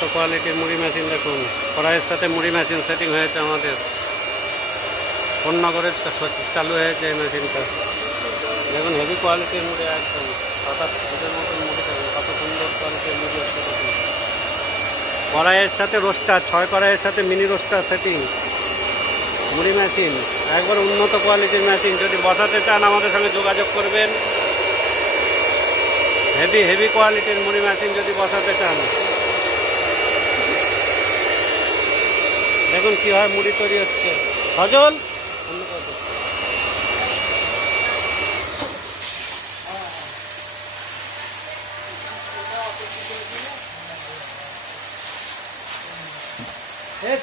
উন্নত কোয়ালিটির মুড়ি মেশিন দেখুন, কড়াইয়ের সাথে মুড়ি মেশিন সেটিং হয়েছে আমাদের কোন্নগরের চালু হয়েছে এই মেশিনটা। দেখুন হেভি কোয়ালিটির মুড়ি, একদম 7-8 মতন মুড়ি দেবেন, কত সুন্দর কোয়ালিটির মুড়ি হচ্ছে দেখুন। কড়াইয়ের সাথে রোস্টার, 6 কড়াইয়ের সাথে মিনি রোস্টার সেটিং মুড়ি মেশিন, একবার উন্নত কোয়ালিটির মেশিন। যদি বসাতে চান আমাদের সঙ্গে যোগাযোগ করবেন। হেভি কোয়ালিটির মুড়ি মেশিন যদি বসাতে চান। দেখুন কীভাবে মুড়ি তৈরি হচ্ছে। সজল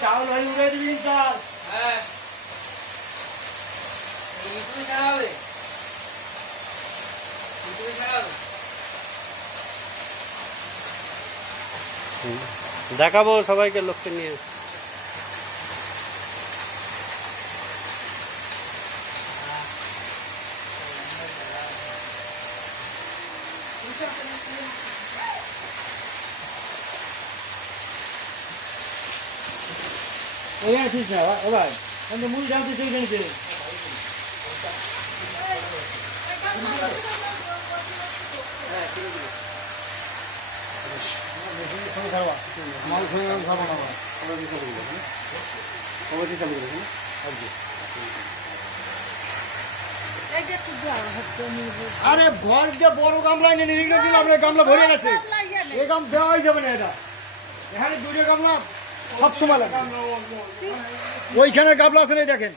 চাউল ভাই উড়ে দিবি চাল। হ্যাঁ দেখাবো সবাইকে লোককে নিয়ে। ওই আছিস না ও ভাই, আমি তো মুড়ি জানতে চাই জানিস। আরে ঘর যে বড় গামলা এনে নিয়ে দিলাম, গামলা ভরে গেছে, এই গাম দেওয়াই যাবে না। এটা এখানে দুটো গামলা সবসময় লাগে, ওইখানে গামলা আছে না দেখেন।